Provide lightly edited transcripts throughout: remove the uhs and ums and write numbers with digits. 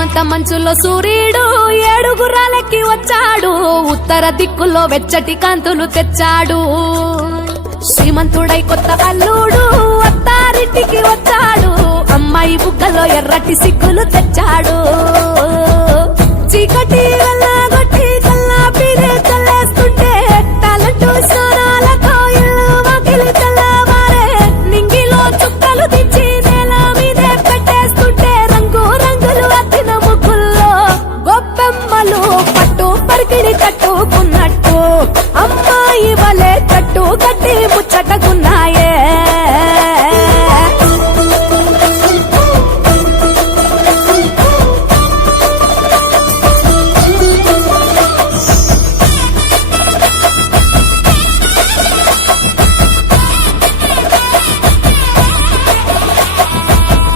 సీమంత మంచులో సూర్యుడు ఏడుగురాలకి వచ్చాడు, ఉత్తర దిక్కులో వెచ్చటి కాంతులు తెచ్చాడు. శ్రీమంతుడై కొత్త అల్లుడు అత్తారింటికి వచ్చాడు, అమ్మాయి బుగ్గలో ఎర్రటి సిగ్గులు తెచ్చాడు. చీకటి వెళ్ళగొట్టి కల్లా పీరే చల్లేస్తుంటే టాలెంటు స్నానాలతో ఇల్లు వాకిలి తెల్లవారే, నింగిలో చుక్కలు దించి నేల మీదే పెట్టేస్తుంటే రంగు రంగులు అద్దిన ముగ్గుల్లో గొప్పెమ్మలు పట్టు పరికిణి కట్టుకున్నట్టు అమ్మాయి వలే కట్టు కట్టి ముచ్చటకున్నాయే.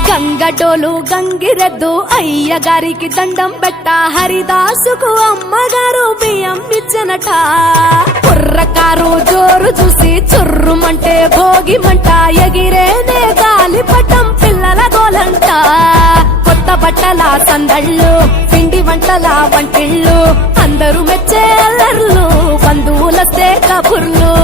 గంగటోలు గంగిరెద్దు అయ్యగారికి దండం పెట్ట, హరిదాసుకు అమ్మగారు బియ్యం ఇచ్చనట. కుర్రకారు జోరు చూసి చుర్రుమంటే భోగిమంట, ఎగిరేనే గాలిపటం పిల్లల గోలంట. కొత్త బట్టల సందళ్ళు పిండి వంటల వంటిళ్ళు, అందరూ మెచ్చే అల్లర్లు బంధువులస్తే కబుర్లు.